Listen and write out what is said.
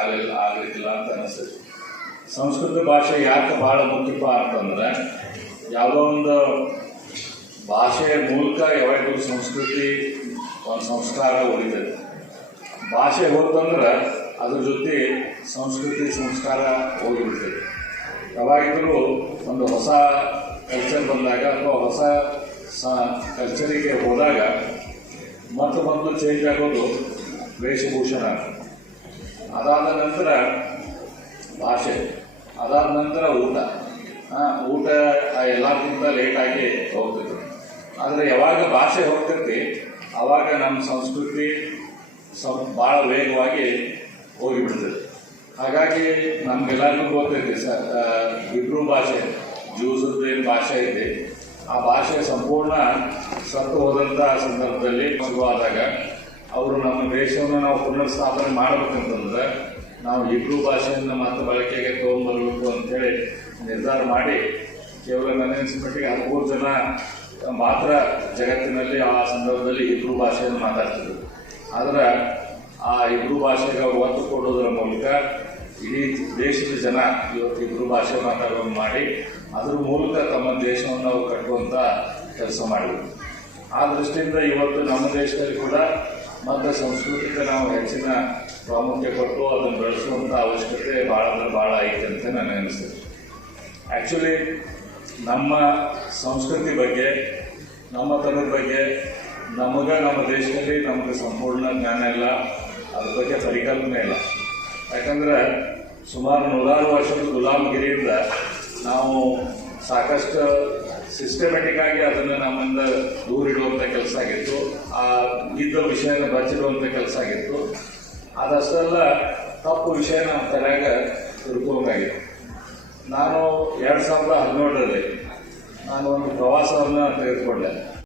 ಆಗಲಿಲ್ಲ ಆಗಲಿಕ್ಕಿಲ್ಲ ಅಂತ ಅನಿಸ್ತೈತಿ ಸಂಸ್ಕೃತ ಭಾಷೆ ಯಾಕೆ ಭಾಳ ಮುಖ್ಯಪ್ಪ ಅಂತಂದ್ರೆ, ಯಾವುದೋ ಒಂದು ಭಾಷೆಯ ಮೂಲಕ ಯಾವಾಗಲೂ ಸಂಸ್ಕೃತಿ, ಒಂದು ಸಂಸ್ಕಾರ ಉಳಿತದೆ. ಭಾಷೆ ಹೋತಂದ್ರೆ ಅದ್ರ ಜೊತೆ ಸಂಸ್ಕೃತಿ, ಸಂಸ್ಕಾರ ಹೋಗಿಬಿಡ್ತದೆ. ಯಾವಾಗಿದ್ರೂ ಒಂದು ಹೊಸ ಕಲ್ಚರ್ ಬಂದಾಗ ಅಥವಾ ಹೊಸ ಸ ಕಲ್ಚರಿಗೆ ಹೋದಾಗ ಮತ್ತು ಮೊದಲು ಚೇಂಜ್ ಆಗೋದು ವೇಷಭೂಷಣ ಅದಾದ ನಂತರ ಭಾಷೆ, ಅದಾದ ನಂತರ ಊಟ. ಊಟ ಎಲ್ಲಕ್ಕಿಂತ ಲೇಟಾಗಿ ಹೋಗ್ತೈತಿ ಆದರೆ ಯಾವಾಗ ಭಾಷೆ ಹೋಗ್ತೈತಿ ಆವಾಗ ನಮ್ಮ ಸಂಸ್ಕೃತಿ ಸ್ವಲ್ಪ ಭಾಳ ವೇಗವಾಗಿ ಹೋಗಿಬಿಡ್ತದೆ. ಹಾಗಾಗಿ ನಮ್ಗೆಲ್ಲರಿಗೂ ಗೊತ್ತೈತಿ ಸರ್ ಇಬ್ರು ಭಾಷೆ ಜ್ಯೂಸದ್ದು ಏನು ಭಾಷೆ ಇದೆ ಆ ಭಾಷೆ ಸಂಪೂರ್ಣ ಸತ್ತು ಹೋದಂಥ ಸಂದರ್ಭದಲ್ಲಿ ಮಗುವಾದಾಗ ಅವರು ನಮ್ಮ ದೇಶವನ್ನು ನಾವು ಪುನರ್ಸ್ಥಾಪನೆ ಮಾಡಬೇಕಂತಂದ್ರೆ ನಾವು ಇಬ್ರು ಭಾಷೆಯನ್ನು ಮತ್ತೆ ಬಳಕೆಗೆ ತೊಗೊಂಬರ್ಬೇಕು ಅಂತೇಳಿ ನಿರ್ಧಾರ ಮಾಡಿ ಕೇವಲ ನನ್ನ ಅನಿಸ್ಮಟ್ಟಿಗೆ ಹದಿಮೂರು ಜನ ಮಾತ್ರ ಜಗತ್ತಿನಲ್ಲಿ ಆ ಸಂದರ್ಭದಲ್ಲಿ ಇಬ್ರು ಭಾಷೆಯನ್ನು ಮಾತಾಡ್ತಿದ್ರು. ಆದ್ರೆ ಆ ಇಬ್ರು ಭಾಷೆಗೆ ಅವ್ರು ಒತ್ತು ಕೊಡೋದರ ಮೂಲಕ ಇಡೀ ದೇಶದ ಜನ ಇವತ್ತು ಇಬ್ರು ಭಾಷೆ ಮಾತಾಡೋದು ಮಾಡಿ ಅದ್ರ ಮೂಲಕ ತಮ್ಮ ದೇಶವನ್ನು ನಾವು ಕಟ್ಟುವಂಥ ಕೆಲಸ ಮಾಡಿದ್ರು. ಆ ದೃಷ್ಟಿಯಿಂದ ಇವತ್ತು ನಮ್ಮ ದೇಶದಲ್ಲಿ ಕೂಡ ಮತ್ತೆ ಸಂಸ್ಕೃತಿಗೆ ನಾವು ಹೆಚ್ಚಿನ ಪ್ರಾಮುಖ್ಯ ಕೊಟ್ಟು ಅದನ್ನು ಬೆಳೆಸುವಂಥ ಅವಶ್ಯಕತೆ ಭಾಳ ಅಂದ್ರೆ ಭಾಳ ಐತೆ ಅಂತ ನನಗೆ ಅನಿಸ್ತದೆ ಆ್ಯಕ್ಚುಲಿ ನಮ್ಮ ಸಂಸ್ಕೃತಿ ಬಗ್ಗೆ, ನಮ್ಮ ತನದ ಬಗ್ಗೆ, ನಮಗೆ ನಮ್ಮ ದೇಶದಲ್ಲಿ ನಮಗೆ ಸಂಪೂರ್ಣ ಜ್ಞಾನ ಇಲ್ಲ. ಅದ್ರ ಬಗ್ಗೆ ಪರಿಕಲ್ಪನೆ ಇಲ್ಲ. ಯಾಕಂದ್ರೆ ಸುಮಾರು ನೂರಾರು ವರ್ಷದ ಗುಲಾಮಗಿರಿಯಿಂದ ನಾವು ಸಾಕಷ್ಟು ಸಿಸ್ಟಮೆಟಿಕ್ ಆಗಿ ಅದನ್ನು ನಮ್ಮಿಂದ ದೂರ ಇಡುವಂಥ ಕೆಲಸ ಆಗಿತ್ತು. ಆ, ಇದ್ದ ವಿಷಯನ ಬಚ್ಚಿಡುವಂಥ ಕೆಲಸ ಆಗಿತ್ತು. ಅದಷ್ಟೆಲ್ಲ, ತಪ್ಪು ವಿಷಯ ನಮ್ಮ ತಲೆಯಾಗ ತಿಳ್ಕೊಂಡಾಗಿತ್ತು. ನಾನು ಎರಡು ಸಾವಿರದ ಹದಿನೇಳರಲ್ಲಿ ನಾನು ಒಂದು ಪ್ರವಾಸವನ್ನು ತೆಗೆದುಕೊಂಡೆ.